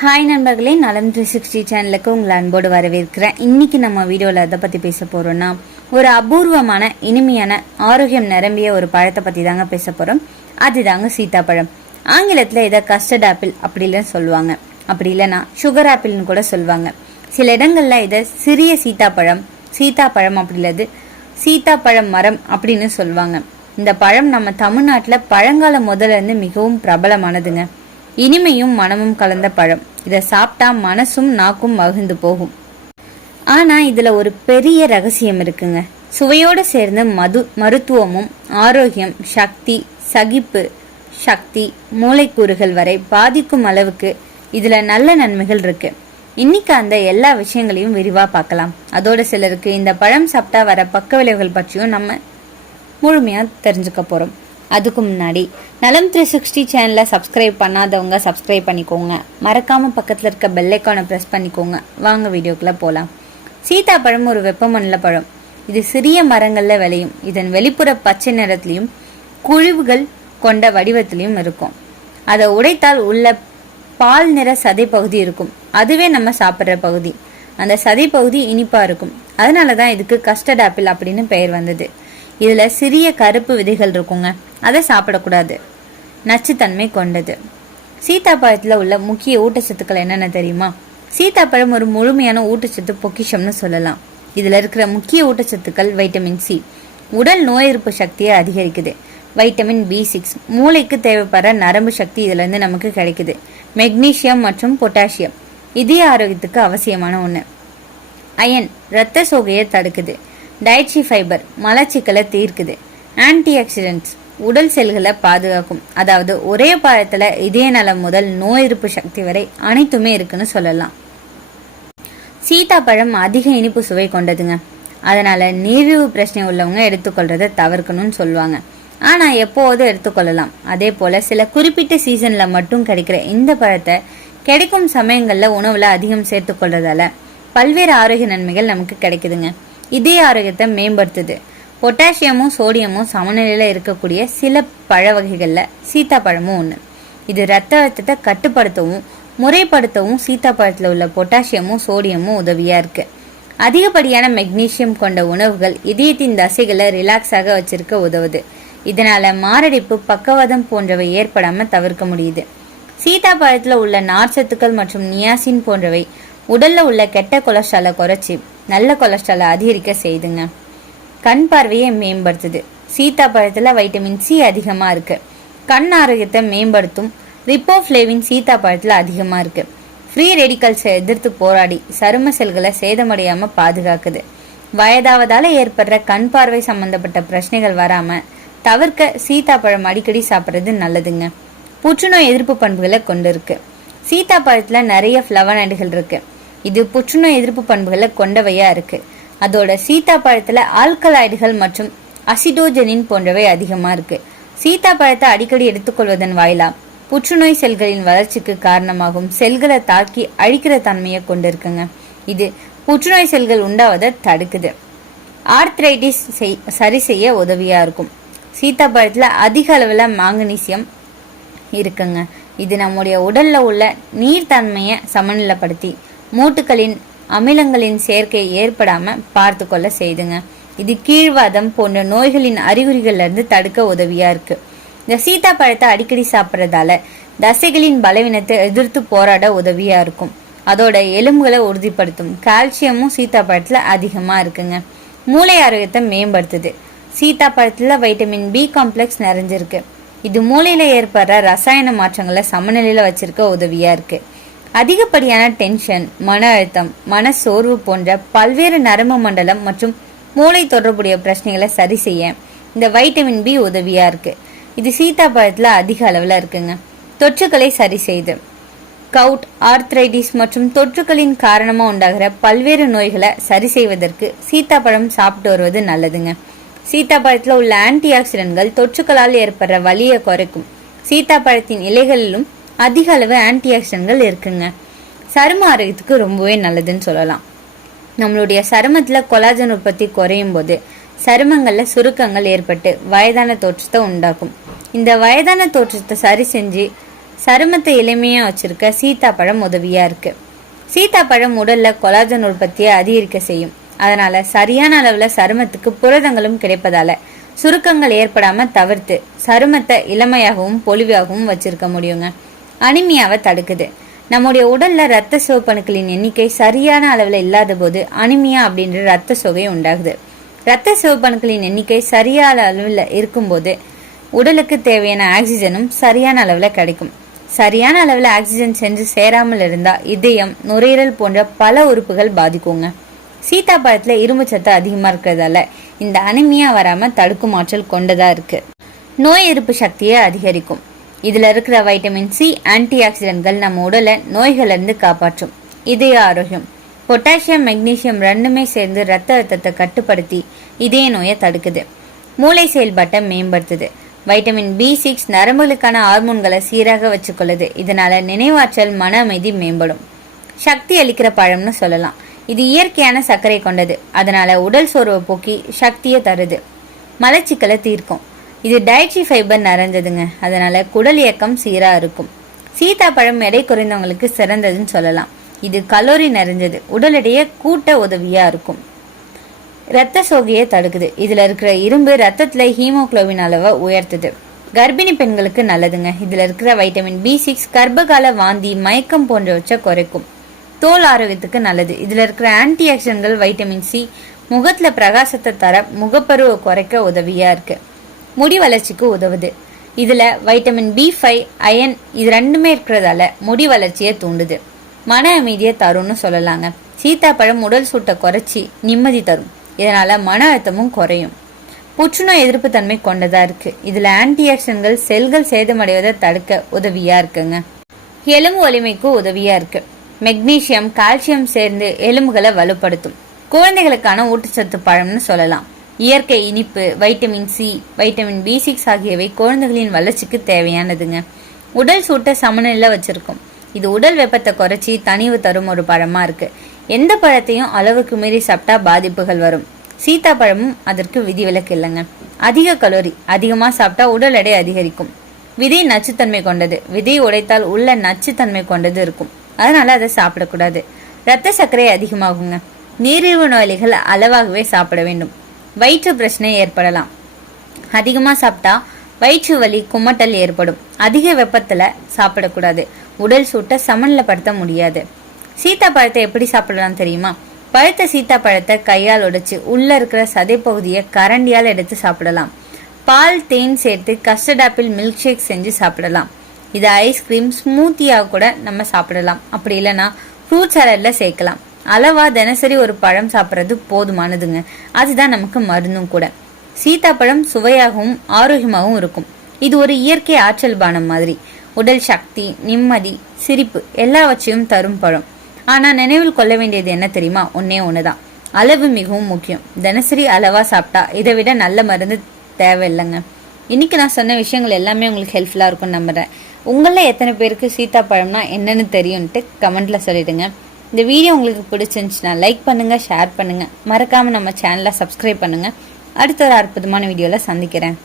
Hi நண்பர்களே, நலம் 360 சேனலுக்கு உங்களை அன்போடு வரவேற்கிறேன். இன்னைக்கு நம்ம வீடியோவில் எதை பற்றி பேச போகிறோம்னா, ஒரு அபூர்வமான இனிமையான ஆரோக்கியம் நிரம்பிய ஒரு பழத்தை பற்றி தாங்க பேச போகிறோம். அதுதாங்க சீத்தாப்பழம். ஆங்கிலத்தில் இதை கஸ்டர்ட் ஆப்பிள் அப்படிலாம் சொல்லுவாங்க. அப்படி இல்லைன்னா சுகர் ஆப்பிள்னு கூட சொல்லுவாங்க. சில இடங்களில் இதை சிறிய சீத்தாப்பழம் அப்படி இல்லது சீத்தாப்பழம் மரம் அப்படின்னு சொல்லுவாங்க. இந்த பழம் நம்ம தமிழ்நாட்டில் பழங்கால முதல்ல இருந்து மிகவும் பிரபலமானதுங்க. இனிமையும் மனமும் கலந்த பழம். இதை சாப்பிட்டா மனசும் நாக்கும் மகிழ்ந்து போகும். ஆனா இதுல ஒரு பெரிய ரகசியம் இருக்குங்க. சுவையோடு சேர்ந்து மருத்துவமும் ஆரோக்கியம், சக்தி, சகிப்பு சக்தி, மூளைக்கூறுகள் வரை பாதிக்கும் அளவுக்கு இதுல நல்ல நன்மைகள் இருக்கு. இன்னைக்கு அந்த எல்லா விஷயங்களையும் விரிவா பார்க்கலாம். அதோட சிலருக்கு இந்த பழம் சாப்பிட்டா வர பக்க விளைவுகள் பற்றியும் நம்ம முழுமையா தெரிஞ்சுக்க போறோம். அதுக்கு முன்னாடி நலம் 360 சேனலை சப்ஸ்கிரைப் பண்ணாதவங்க சப்ஸ்கிரைப் பண்ணிக்கோங்க. மறக்காம பக்கத்துல இருக்க பெல் ஐக்கானை பிரஸ் பண்ணிக்கோங்க. வாங்க வீடியோக்குள்ள போலாம். சீத்தாப்பழம் ஒரு வெப்பமண்டல பழம். இது சிறிய மரங்கள்ல விளையும். இதன் வெளிப்புற பச்சை நிறத்திலையும் குழிவுகள் கொண்ட வடிவத்திலையும் இருக்கும். அதை உடைத்தால் உள்ள பால் நிற சதை பகுதி இருக்கும். அதுவே நம்ம சாப்பிட்ற பகுதி. அந்த சதை பகுதி இனிப்பா இருக்கும். அதனாலதான் இதுக்கு கஸ்டர்ட் ஆப்பிள் அப்படின்னு பெயர் வந்தது. இதுல சிறிய கருப்பு விதைகள் இருக்குங்க. அதை சாப்பிடக்கூடாது, நச்சுத்தன்மை கொண்டது. சீத்தாப்பழத்துல உள்ள முக்கிய ஊட்டச்சத்துக்கள் என்னென்ன தெரியுமா? சீத்தாப்பழம் ஒரு முழுமையான ஊட்டச்சத்து பொக்கிஷம்னு சொல்லலாம். இதுல இருக்கிற முக்கிய ஊட்டச்சத்துக்கள் வைட்டமின் சி, உடல் நோய் எதிர்ப்பு சக்தியை அதிகரிக்குது. வைட்டமின் B6, மூளைக்கு தேவைப்படுற நரம்பு சக்தி இதுல இருந்து நமக்கு கிடைக்குது. மெக்னீசியம் மற்றும் பொட்டாசியம், இதய ஆரோக்கியத்துக்கு அவசியமான ஒண்ணு. அயன், இரத்த சோகையை தடுக்குது. டயட்ரி ஃபைபர், மலச்சிக்கலை தீர்க்குது. ஆன்டி ஆக்சிடென்ட்ஸ், உடல் செல்களை பாதுகாக்கும். அதாவது ஒரே பழத்துல இதய நலம் முதல் நோய் எதிர்ப்பு சக்தி வரை அனைத்துமே இருக்குன்னு சொல்லலாம். சீத்தாப்பழம் அதிக இனிப்பு சுவை கொண்டதுங்க. அதனால நீரிழிவு பிரச்சனை உள்ளவங்க எடுத்துக்கொள்றதை தவிர்க்கணும்னு சொல்லுவாங்க. ஆனா எப்போது எடுத்துக்கொள்ளலாம். அதே போல சில குறிப்பிட்ட சீசன்ல மட்டும் கிடைக்கிற இந்த பழத்தை கிடைக்கும் சமயங்கள்ல உணவுல அதிகம் சேர்த்துக்கொள்றதால பல்வேறு ஆரோக்கிய நன்மைகள் நமக்கு கிடைக்குதுங்க. இதய ஆரோக்கியத்தை மேம்படுத்துது. பொட்டாசியமும் சோடியமும் சமநிலையில இருக்கக்கூடிய சில பழ வகைகள்ல சீத்தாப்பழமும் ஒண்ணு. இது ரத்த அழுத்தத்தை கட்டுப்படுத்தவும் முறைப்படுத்தவும் சீத்தாப்பழத்துல உள்ள பொட்டாசியமும் சோடியமும் உதவியா இருக்கு. அதிகப்படியான மெக்னீசியம் கொண்ட உணவுகள் இதயத்தின் தசைகளை ரிலாக்ஸாக வச்சிருக்க உதவுது. இதனால மாரடைப்பு, பக்கவாதம் போன்றவை ஏற்படாம தவிர்க்க முடியுது. சீத்தாப்பழத்துல உள்ள நார்ச்சத்துக்கள் மற்றும் நியாசின் போன்றவை உடல்ல உள்ள கெட்ட கொலஸ்ட்ராலை குறைச்சி நல்ல கொலஸ்ட்ராலை அதிகரிக்க செய்துங்க. கண் பார்வையை மேம்படுத்துது. சீத்தாப்பழத்துல வைட்டமின் சி அதிகமா இருக்கு. கண் ஆரோக்கியத்தை மேம்படுத்தும் ரிப்போஃப்ளேவின் சீத்தாப்பழத்துல அதிகமா இருக்கு. ஃப்ரீ ரேடிக்கல்ஸை எதிர்த்து போராடி சரும செல்களை சேதமடையாம பாதுகாக்குது. வயதாவதால ஏற்படுற கண் பார்வை சம்பந்தப்பட்ட பிரச்சனைகள் வராம தவிர்க்க சீத்தாப்பழம் அடிக்கடி சாப்பிட்றது நல்லதுங்க. புற்றுநோய் எதிர்ப்பு பண்புகளை கொண்டு இருக்கு. சீத்தாப்பழத்துல நிறைய ஃபிளவனாய்டுகள் இருக்கு. இது புற்றுநோய் எதிர்ப்பு பண்புகளை கொண்டவையா இருக்கு. அதோட சீத்தாப்பழத்துல ஆல்கலாய்டுகள் மற்றும் அசிடோஜனின் போன்றவை அதிகமா இருக்கு. சீத்தாப்பழத்தை அடிக்கடி எடுத்துக்கொள்வதன் வாயிலா புற்றுநோய் செல்களின் வளர்ச்சிக்கு காரணமாகும் செல்களை தாக்கி அழிக்கிற தன்மையை கொண்டு இருக்குங்க. இது புற்றுநோய் செல்கள் உண்டாவதை தடுக்குது. ஆர்த்ரைட்டிஸ் சரி செய்ய உதவியா இருக்கும். சீத்தாப்பழத்துல அதிக அளவுல மாங்கனீசியம் இருக்குங்க. இது நம்முடைய உடல்ல உள்ள நீர்த்தன்மையை சமநிலைப்படுத்தி மூட்டுகளின் அமிலங்களின் சேர்க்கை ஏற்படாம பார்த்து கொள்ள செய்துங்க. இது கீழ்வாதம் போன்ற நோய்களின் அறிகுறிகள்ல இருந்து தடுக்க உதவியா இருக்கு. இந்த சீத்தாப்பழத்தை அடிக்கடி சாப்பிட்றதால தசைகளின் பலவீனத்தை எதிர்த்து போராட உதவியா இருக்கும். அதோட எலும்புகளை உறுதிப்படுத்தும். கால்சியமும் சீத்தாப்பழத்துல அதிகமா இருக்குங்க. மூளை ஆரோக்கியத்தை மேம்படுத்துது. சீத்தாப்பழத்துல வைட்டமின் B காம்ப்ளெக்ஸ் நிறைஞ்சிருக்கு. இது மூளையில ஏற்படுற ரசாயன மாற்றங்களை சமநிலையில வச்சிருக்க உதவியா இருக்கு. அதிகப்படியான டென்ஷன், மன அழுத்தம், மன சோர்வு போன்ற பல்வேறு நரம்பு மண்டலம் மற்றும் மூளை தொடர்புடைய பிரச்சனைகளை சரி செய்ய இந்த வைட்டமின் B உதவியா இருக்கு. இது சீத்தாப்பழத்துல அதிக அளவுல இருக்குங்க. தொற்றுக்களை சரி செய்து கவுட், ஆர்த்ரைட்டிஸ் மற்றும் தொற்றுக்களின் காரணமா உண்டாகிற பல்வேறு நோய்களை சரி செய்வதற்கு சீத்தாப்பழம் சாப்பிட்டு வருவது நல்லதுங்க. சீத்தாப்பழத்துல உள்ள ஆன்டி ஆக்சிடென்ட்கள் தொற்றுக்களால் ஏற்படுற வலியை குறைக்கும். சீத்தாப்பழத்தின் இலைகளிலும் அதிக அளவு ஆன்டி ஆக்சிடென்ட்கள் இருக்குங்க. சரும ஆரோக்கியத்துக்கு ரொம்பவே நல்லதுன்னு சொல்லலாம். நம்மளுடைய சருமத்துல கொலாஜன் உற்பத்தி குறையும் போது சருமங்கள்ல சுருக்கங்கள் ஏற்பட்டு வயதான தோற்றத்தை உண்டாக்கும். இந்த வயதான தோற்றத்தை சரி செஞ்சு சருமத்தை எளிமையா வச்சிருக்க சீத்தாப்பழம் உதவியா இருக்கு. சீத்தாப்பழம் உடல்ல கொலாஜன் உற்பத்தியை அதிகரிக்க செய்யும். அதனால சரியான அளவுல சருமத்துக்கு புரதங்களும் கிடைப்பதால சுருக்கங்கள் ஏற்படாம தவிர்த்து சருமத்தை இளமையாகவும் பொலிவாகவும் வச்சிருக்க முடியுங்க. அனிமியாவை தடுக்குது. நம்முடைய உடல்ல ரத்த சிவப்பணுக்களின் எண்ணிக்கை சரியான அளவுல இல்லாத போது அனிமியா அப்படின்ற ரத்த சோகை உண்டாகுது. ரத்த சிவப்பணுக்களின் எண்ணிக்கை சரியான அளவுல இருக்கும்போது உடலுக்கு தேவையான ஆக்சிஜனும் சரியான அளவுல கிடைக்கும். சரியான அளவுல ஆக்சிஜன் சென்று சேராமல் இருந்தா இதயம், நுரையீரல் போன்ற பல உறுப்புகள் பாதிக்குங்க. சீத்தாப்பழத்துல இரும்பு சத்து அதிகமா இருக்கிறதால இந்த அனிமியா வராம தடுக்கும் ஆற்றல் கொண்டதா இருக்கு. நோய் எதிர்ப்பு சக்தியை அதிகரிக்கும். இதுல இருக்கிற வைட்டமின் சி, ஆன்டி ஆக்சிடென்ட்கள் நம்ம உடலை நோய்கள் இருந்து காப்பாற்றும். இதய ஆரோக்கியம். பொட்டாசியம், மெக்னீசியம் ரெண்டுமே சேர்ந்து ரத்த அழுத்தத்தை கட்டுப்படுத்தி இதய நோயை தடுக்குது. மூளை செயல்பாட்டை மேம்படுத்துது. வைட்டமின் B6 நரம்புகளுக்கான ஹார்மோன்களை சீராக வச்சுக்கொள்ளுது. இதனால நினைவாற்றல், மன அமைதி மேம்படும். சக்தி அளிக்கிற பழம்னு சொல்லலாம். இது இயற்கையான சர்க்கரை கொண்டது. அதனால உடல் சோர்வை போக்கி சக்தியை தருது. மலச்சிக்கலை தீர்க்கும். இது டயட்ரி ஃபைபர் நிறைஞ்சதுங்க. அதனால குடல் இயக்கம் சீரா இருக்கும். சீத்தாப்பழம் எடை குறைந்தவங்களுக்கு சிறந்ததுன்னு சொல்லலாம். இது கலோரி நிறைஞ்சது. உடல் எடையை கூட்ட உதவியா இருக்கும். ரத்த சோகையை தடுக்குது. இதுல இருக்கிற இரும்பு ரத்தத்துல ஹீமோகுளோபின் அளவை உயர்த்துது. கர்ப்பிணி பெண்களுக்கு நல்லதுங்க. இதுல இருக்கிற வைட்டமின் B6 கர்ப்பகால வாந்தி, மயக்கம் போன்றவற்றை குறைக்கும். தோல் ஆரோக்கியத்துக்கு நல்லது. இதுல இருக்கிற ஆன்டி ஆக்சிடென்ட்கள் வைட்டமின் சி முகத்துல பிரகாசத்தை தர முகப்பருவை குறைக்க உதவியா இருக்கு. முடி வளர்ச்சிக்கு உதவுது. இதுல வைட்டமின் B5, அயன் இது ரெண்டுமே இருக்கிறதால முடி வளர்ச்சியை தூண்டுது. மன அமைதியை தரும்னு சொல்லலாங்க. சீத்தாப்பழம் உடல் சூட்டை குறைச்சி நிம்மதி தரும். இதனால மன அழுத்தமும் குறையும். புற்றுநோய் எதிர்ப்பு தன்மை கொண்டதா இருக்கு. இதுல ஆன்டி ஆக்சிடென்ட்கள் செல்கள் சேதமடைவதை தடுக்க உதவியா இருக்குங்க. எலும்பு வலிமைக்கு உதவியா இருக்கு. மெக்னீசியம், கால்சியம் சேர்ந்து எலும்புகளை வலுப்படுத்தும். குழந்தைகளுக்கான ஊட்டச்சத்து பழம்னு சொல்லலாம். இயற்கை இனிப்பு, வைட்டமின் சி, வைட்டமின் B6 ஆகியவை குழந்தைகளின் வளர்ச்சிக்கு தேவையானதுங்க. உடல் சூட்டை சமநிலை வச்சிருக்கும். இது உடல் வெப்பத்தை குறைச்சி தனிவு தரும் ஒரு பழமா இருக்கு. எந்த பழத்தையும் அளவுக்கு மீறி சாப்பிட்டா பாதிப்புகள் வரும். சீத்தாப்பழமும் அதற்கு விதிவிலக்கு இல்லைங்க. அதிக கலோரி, அதிகமா சாப்பிட்டா உடல் எடை அதிகரிக்கும். விதை நச்சுத்தன்மை கொண்டது. விதை உடைத்தால் உள்ள நச்சுத்தன்மை கொண்டது இருக்கும். அதனால அதை சாப்பிடக்கூடாது. ரத்த சர்க்கரை அதிகமாகுங்க. நீரிழிவு நோயாளிகள் அளவாகவே சாப்பிட வேண்டும். வயிற்று பிரச்சனை ஏற்படலாம். அதிகமா சாப்பிட்டா வயிற்று வலி, குமட்டல் ஏற்படும். அதிக வெப்பத்துல சாப்பிடக்கூடாது. உடல் சூட்டை சமநிலைப்படுத்த முடியாது. சீத்தாப்பழத்தை எப்படி சாப்பிடலாம் தெரியுமா? பழுத்த சீத்தாப்பழத்தை கையால் உடைச்சு உள்ள இருக்கிற சதை பகுதியை கரண்டியால் எடுத்து சாப்பிடலாம். பால், தேன் சேர்த்து கஸ்டர்ட் ஆப்பிள் மில்க் ஷேக் செஞ்சு சாப்பிடலாம். இது ஐஸ்கிரீம், ஸ்மூத்தியாக கூட நம்ம சாப்பிடலாம். அப்படி இல்லைன்னா ஃப்ரூட் சாலட்ல சேர்க்கலாம். அளவா தினசரி ஒரு பழம் சாப்பிட்றது போதுமானதுங்க. அதுதான் நமக்கு மருந்தும் கூட. சீத்தாப்பழம் சுவையாகவும் ஆரோக்கியமாகவும் இருக்கும். இது ஒரு இயற்கை ஆற்றல் பானம் மாதிரி. உடல் சக்தி, நிம்மதி, சிரிப்பு எல்லாவற்றையும் தரும் பழம். ஆனா நினைவில் கொள்ள வேண்டியது என்ன தெரியுமா? ஒன்னே ஒண்ணுதான், அளவு மிகவும் முக்கியம். தினசரி அளவா சாப்பிட்டா இதை விட நல்ல மருந்து தேவையில்லைங்க. இன்னைக்கு நான் சொன்ன விஷயங்கள் எல்லாமே உங்களுக்கு ஹெல்ப்ஃபுல்லா இருக்கும்னு நம்புறேன். உங்கள எத்தனை பேருக்கு சீத்தாப்பழம்னா என்னன்னு தெரியும்ட்டு கமெண்ட்ல சொல்லிடுங்க. இந்த வீடியோ உங்களுக்கு பிடிச்சிருந்துச்சுன்னா லைக் பண்ணுங்க, ஷேர் பண்ணுங்க. மறக்காம நம்ம சேனலை சப்ஸ்கிரைப் பண்ணுங்க. அடுத்த ஒரு அற்புதமான வீடியோல சந்திக்கிறேன்.